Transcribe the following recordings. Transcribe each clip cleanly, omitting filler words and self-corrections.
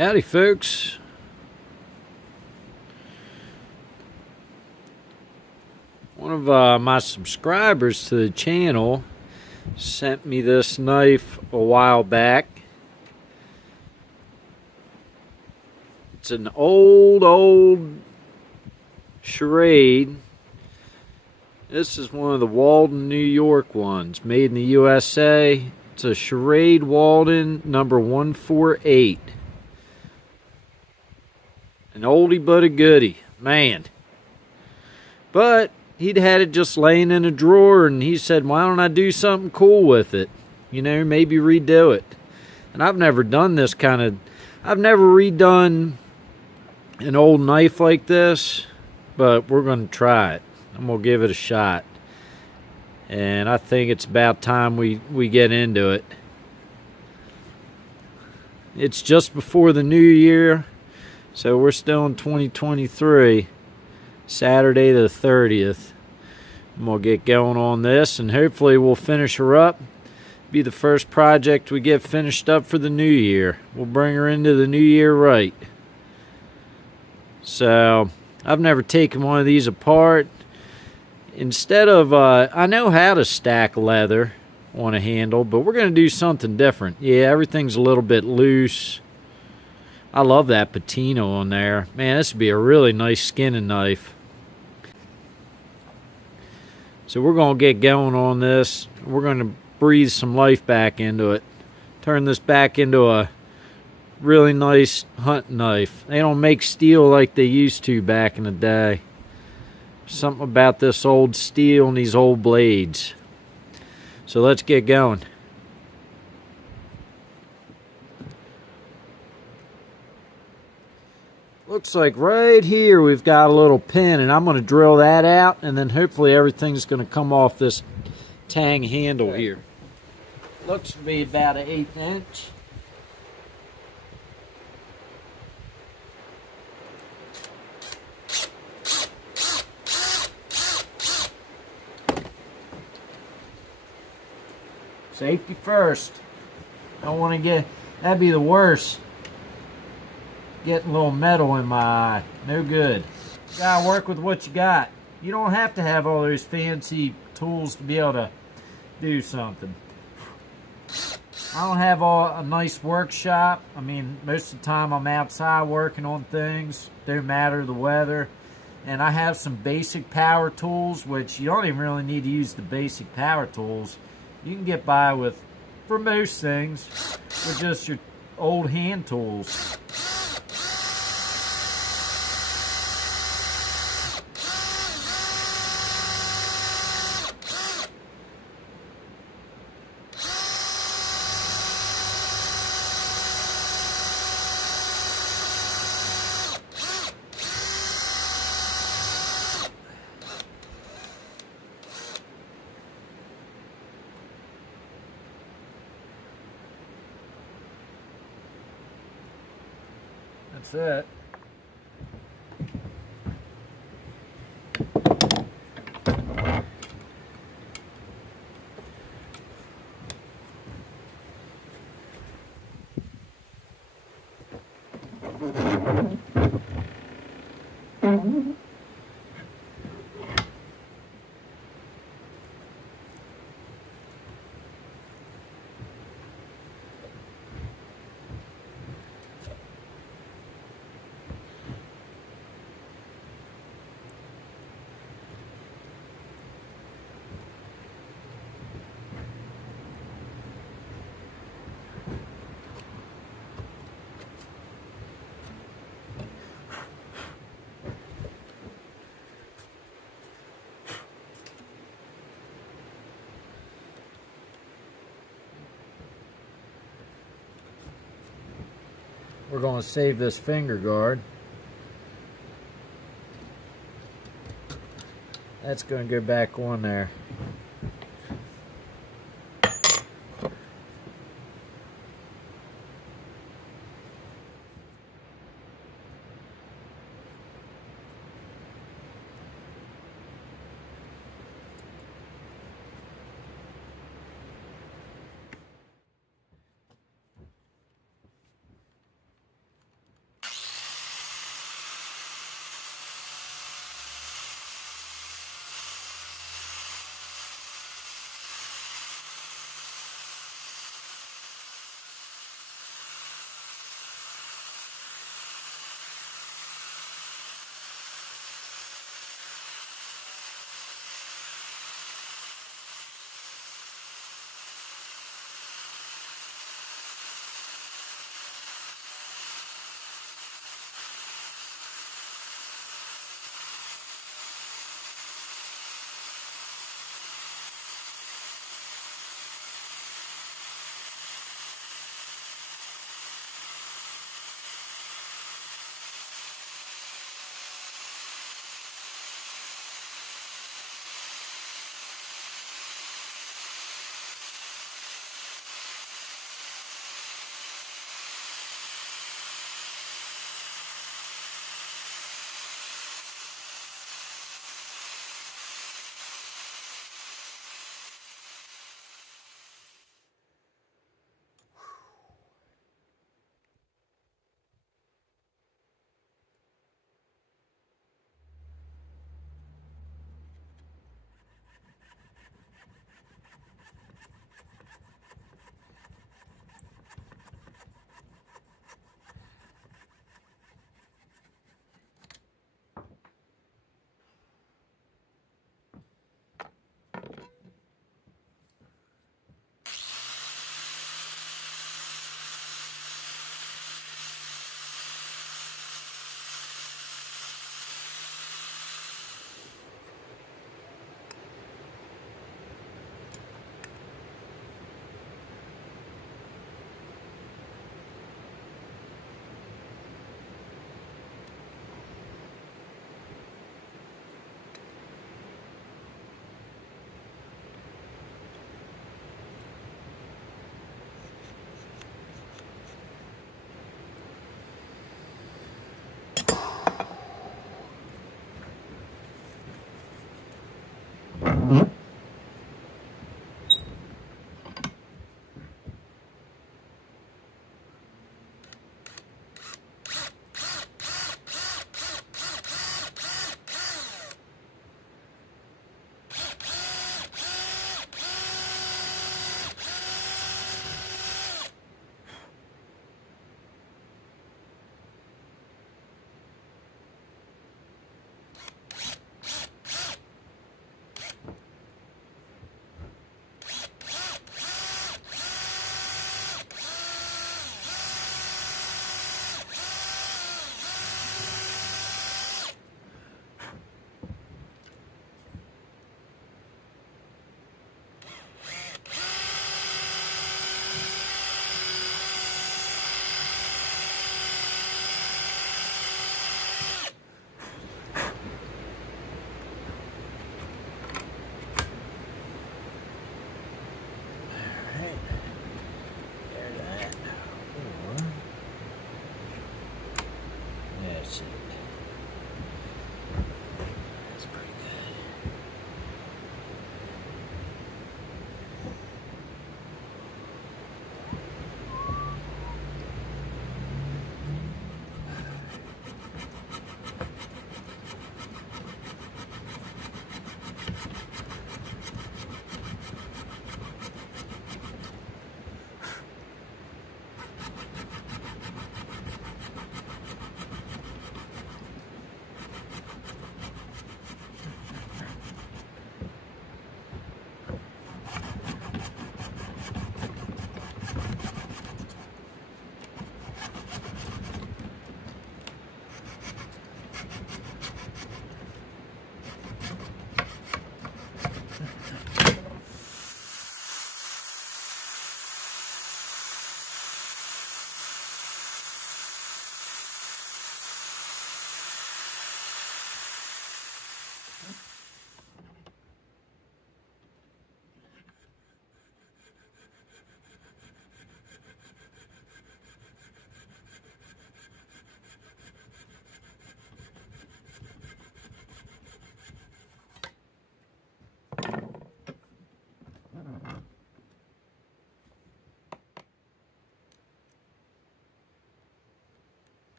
Howdy folks. One of my subscribers to the channel sent me this knife a while back. It's an old Schrade. This is one of the Walden, New York ones, made in the USA. It's a Schrade Walden number 148. An oldie but a goodie, man. But he'd had it just laying in a drawer, and he said, why don't I do something cool with it? You know, maybe redo it. And I've never done this kind of, I've never redone an old knife like this, but we're going to try it. I'm going to give it a shot. And I think it's about time we get into it. It's just before the new year, so we're still in 2023. Saturday the 30th. I'm going to get going on this, and hopefully we'll finish her up. Be the first project we get finished up for the new year. We'll bring her into the new year right. So, I've never taken one of these apart. Instead of, I know how to stack leather on a handle, but we're going to do something different. Yeah, everything's a little bit loose. I love that patina on there. Man, this would be a really nice skinning knife. So we're going to get going on this. We're going to breathe some life back into it. Turn this back into a really nice hunting knife. They don't make steel like they used to back in the day. Something about this old steel and these old blades. So let's get going. Looks like right here we've got a little pin, and I'm going to drill that out, and then hopefully everything's going to come off this tang handle here. Looks to be about an 1/8 inch. Safety first. Don't want to get, that'd be the worst. Getting a little metal in my eye. No good. You gotta work with what you got. You don't have to have all those fancy tools to be able to do something. I don't have a nice workshop. I mean, most of the time I'm outside working on things. Don't matter the weather. And I have some basic power tools, which you don't even really need to use the basic power tools. You can get by with, for most things, with just your old hand tools. That's it. We're going to save this finger guard. That's going to go back on there.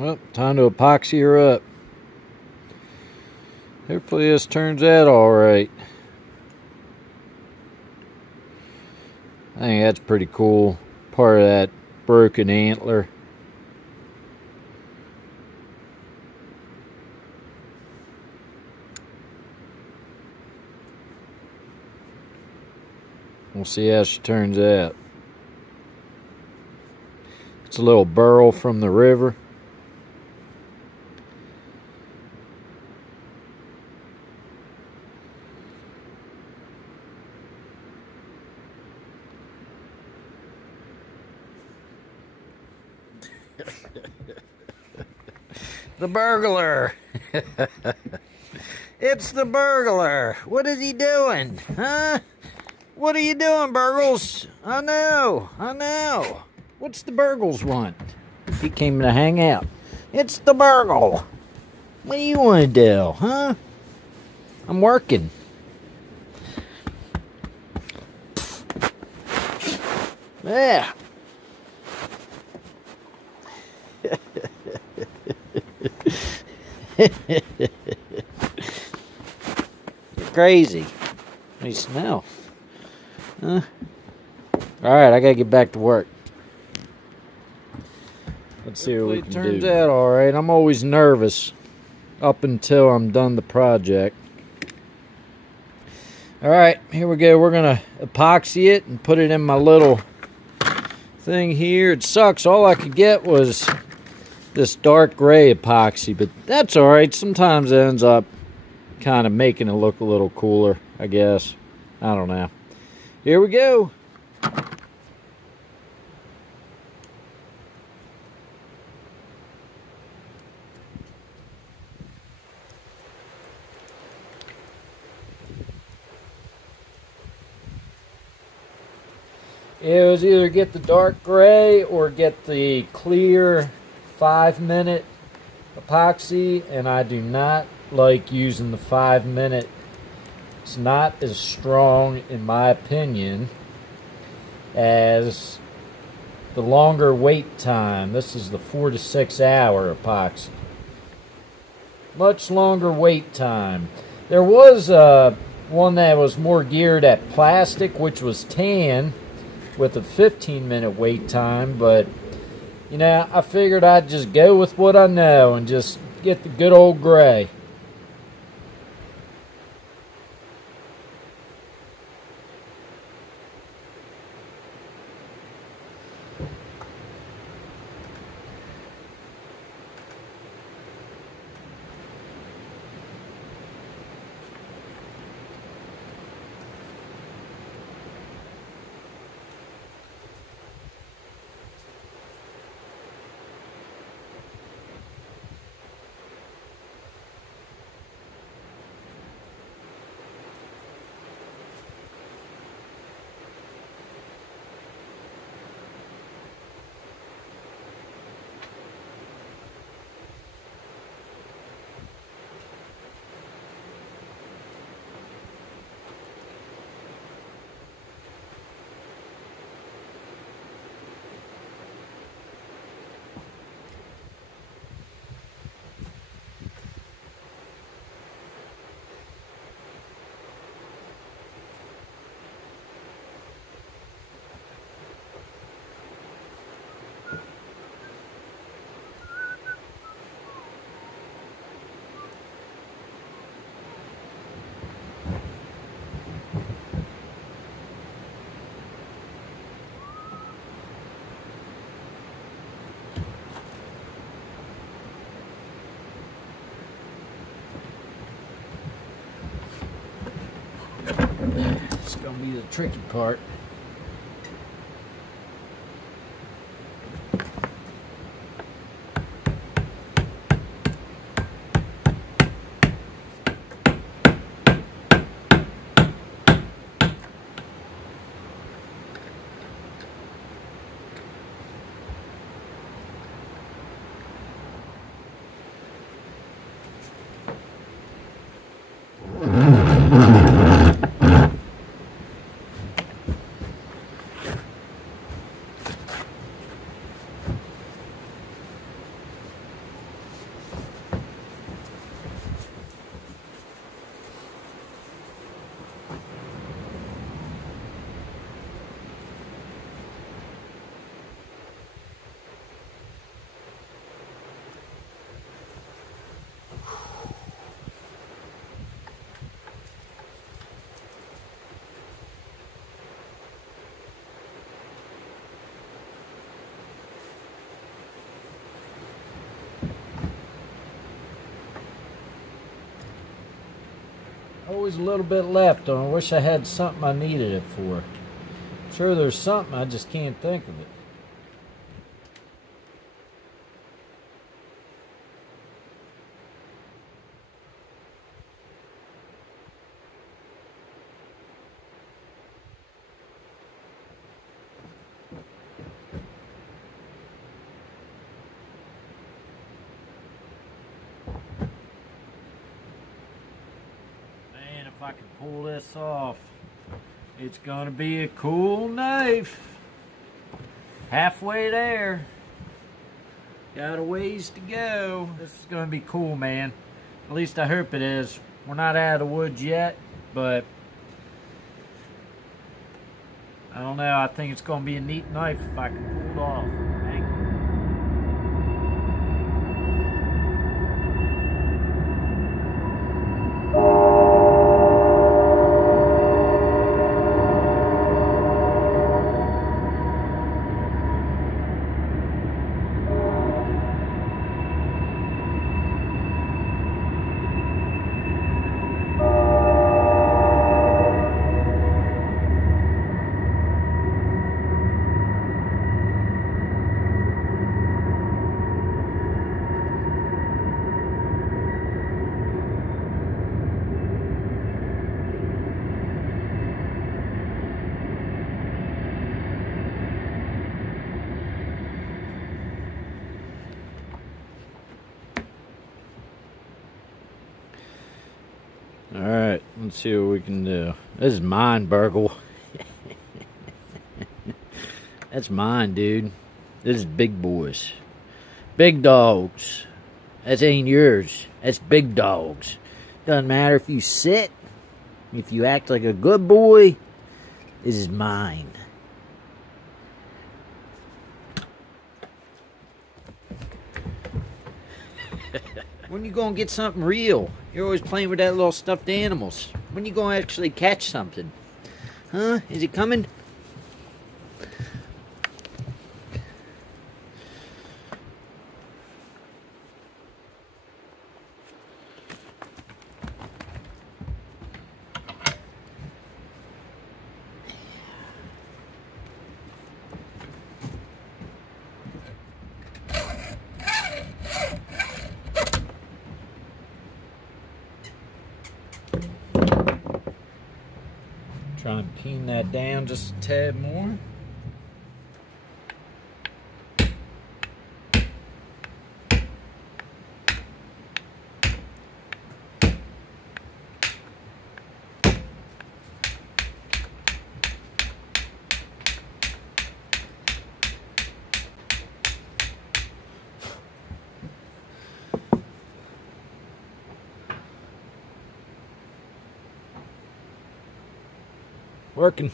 Well, time to epoxy her up. Hopefully this turns out alright. I think that's pretty cool. Part of that broken antler. We'll see how she turns out. It's a little burl from the river. The burglar. It's the burglar. What is he doing? Huh? What are you doing, Burgles? I know. What's the Burgles want? He came to hang out. It's the Burgle. What do you want to do, huh? I'm working. Yeah. You're crazy. What do you smell? Huh? Alright, I gotta get back to work. Let's see what we can do. It turns out alright. I'm always nervous up until I'm done the project. Alright, here we go. We're gonna epoxy it and put it in my little thing here. It sucks. All I could get was this dark gray epoxy, but that's alright. Sometimes it ends up kind of making it look a little cooler, I guess. I don't know. Here we go. It was either get the dark gray or get the clear 5-minute epoxy, and I do not like using the 5-minute. It's not as strong, in my opinion, as the longer wait time. This is the 4 to 6 hour epoxy. Much longer wait time. There was one that was more geared at plastic, which was tan, with a 15-minute wait time, but you know, I figured I'd just go with what I know and just get the good old gray. It's gonna be the tricky part. Always a little bit left, and I wish I had something I needed it for. I'm sure there's something, I just can't think of it. If I can pull this off, it's gonna be a cool knife. Halfway there. Got a ways to go. This is gonna be cool, man. At least I hope it is. We're not out of the woods yet, but I don't know. I think it's gonna be a neat knife if I can pull it off. Thank you. Alright, let's see what we can do. This is mine, Burgle. That's mine, dude. This is big boys. Big dogs. That ain't yours. That's big dogs. Doesn't matter if you sit, if you act like a good boy, this is mine. When you gonna get something real? You're always playing with that little stuffed animals. When you gonna actually catch something? Huh? Is it coming? Try and pin that down just a tad more. Working.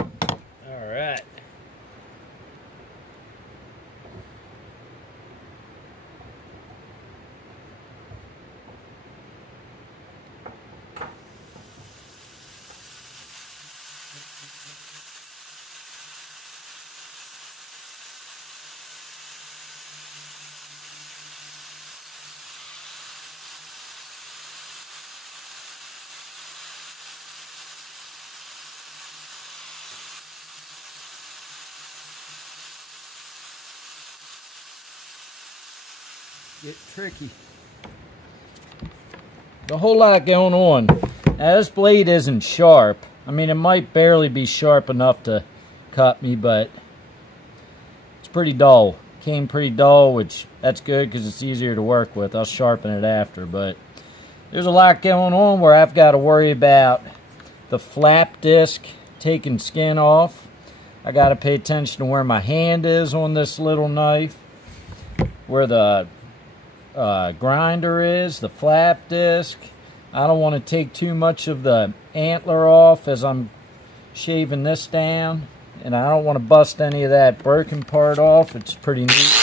All right. Get tricky. A whole lot going on. Now, this blade isn't sharp. I mean, it might barely be sharp enough to cut me, but it's pretty dull. Came pretty dull, which that's good because it's easier to work with. I'll sharpen it after, but there's a lot going on where I've got to worry about the flap disc taking skin off. I got to pay attention to where my hand is on this little knife, where the grinder is, the flap disc. I don't want to take too much of the antler off as I'm shaving this down, and I don't want to bust any of that broken part off. It's pretty neat.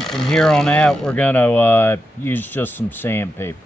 think from here on out we're gonna use just some sandpaper.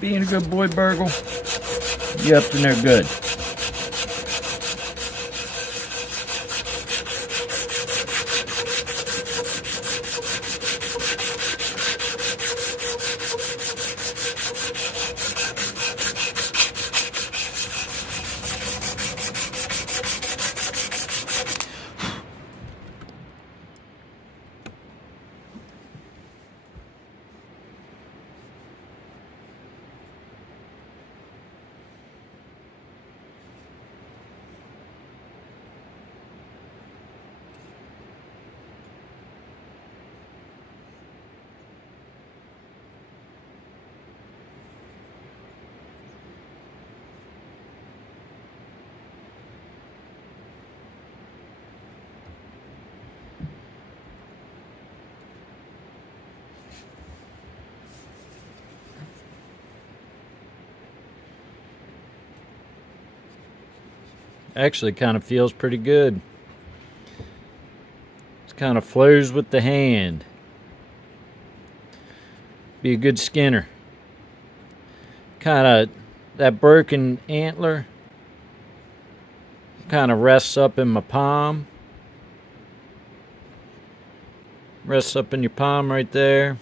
Being a good boy, Burgle, you up to no good. Actually kind of feels pretty good. It kind of flows with the hand. Be a good skinner. Kind of, that broken antler kind of rests up in my palm. Rests up in your palm right there.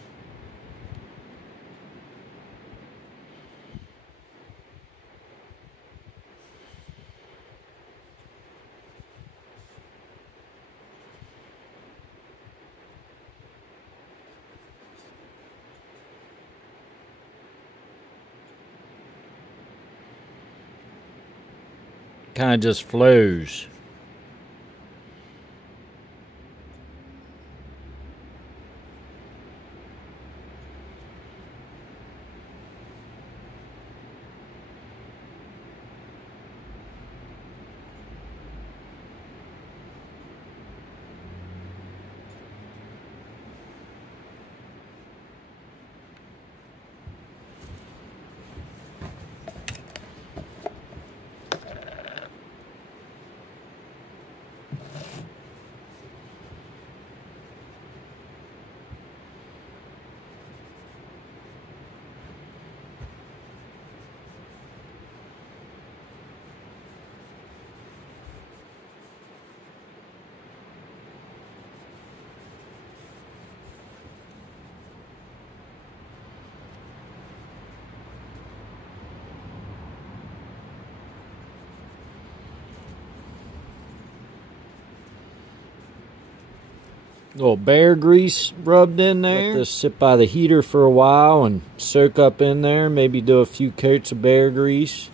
Kind of just flows. Little bear grease rubbed in there. Let this sit by the heater for a while and soak up in there. Maybe do a few coats of bear grease.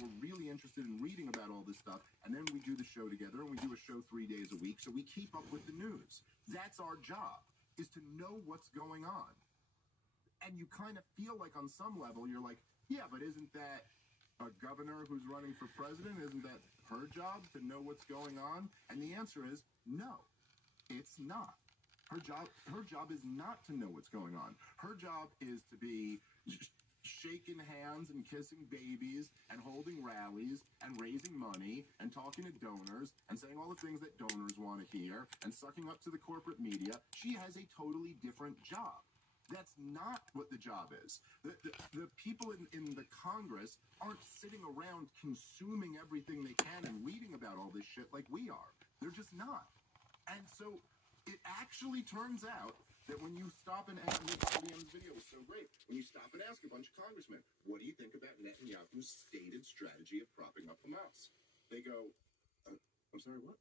We're really interested in reading about all this stuff, and then we do the show together, and we do a show 3 days a week, so we keep up with the news. That's our job, is to know what's going on. And you kind of feel like on some level, you're like, yeah, but isn't that a governor who's running for president? Isn't that her job to know what's going on? And the answer is no, it's not. Her job is not to know what's going on. Her job is to be shaking hands and kissing babies and holding rallies and raising money and talking to donors and saying all the things that donors want to hear and sucking up to the corporate media. She has a totally different job. That's not what the job is. The people in the Congress aren't sitting around consuming everything they can and reading about all this shit like we are. They're just not. And so it actually turns out that when you stop and ask, this video was so great, when you stop and ask a bunch of congressmen, what do you think about Netanyahu's stated strategy of propping up Hamas? They go, I'm sorry, what?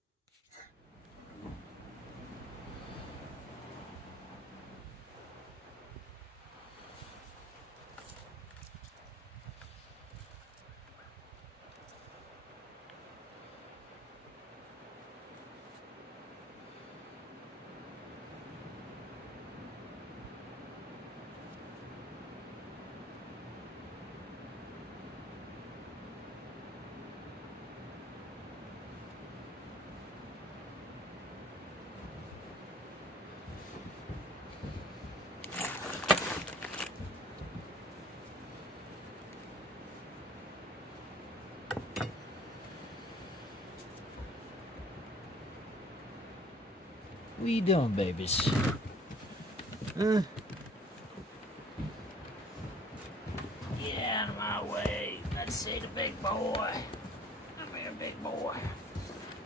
What are you doing, babies? Get out of my way. Let's see the big boy. Come here, big boy.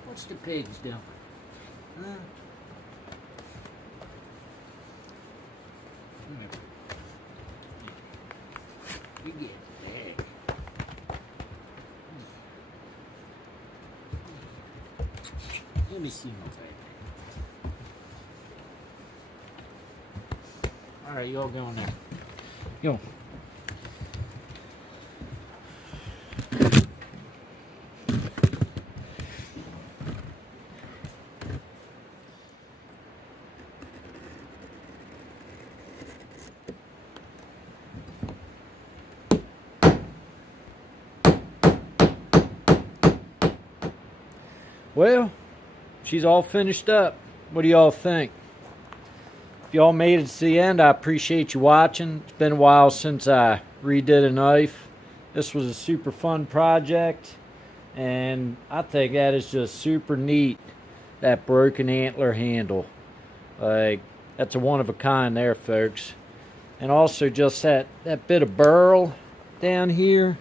What's the pigs doing? Come here. You get big. Let me see my face. Alright, you all go in there. Go. Well, she's all finished up. What do y'all think? If y'all made it to the end, I appreciate you watching. It's been a while since I redid a knife. This was a super fun project, and I think that is just super neat, that broken antler handle. Like, that's a one of a kind there, folks. And also just that bit of burl down here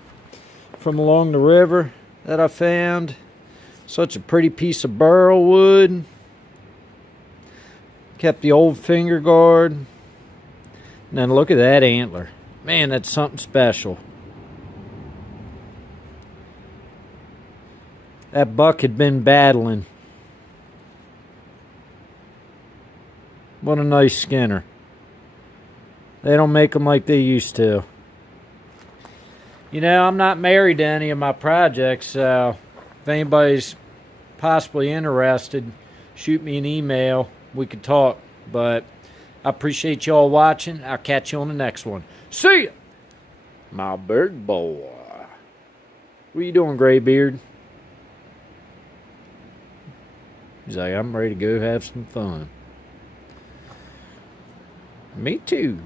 from along the river that I found. Such a pretty piece of burl wood. Kept the old finger guard. And then look at that antler. Man, that's something special. That buck had been battling. What a nice skinner. They don't make them like they used to. You know, I'm not married to any of my projects, so if anybody's possibly interested, shoot me an email. We could talk. But I appreciate y'all watching. I'll catch you on the next one. See ya! My bird boy. What are you doing, Graybeard? He's like, I'm ready to go have some fun. Me too.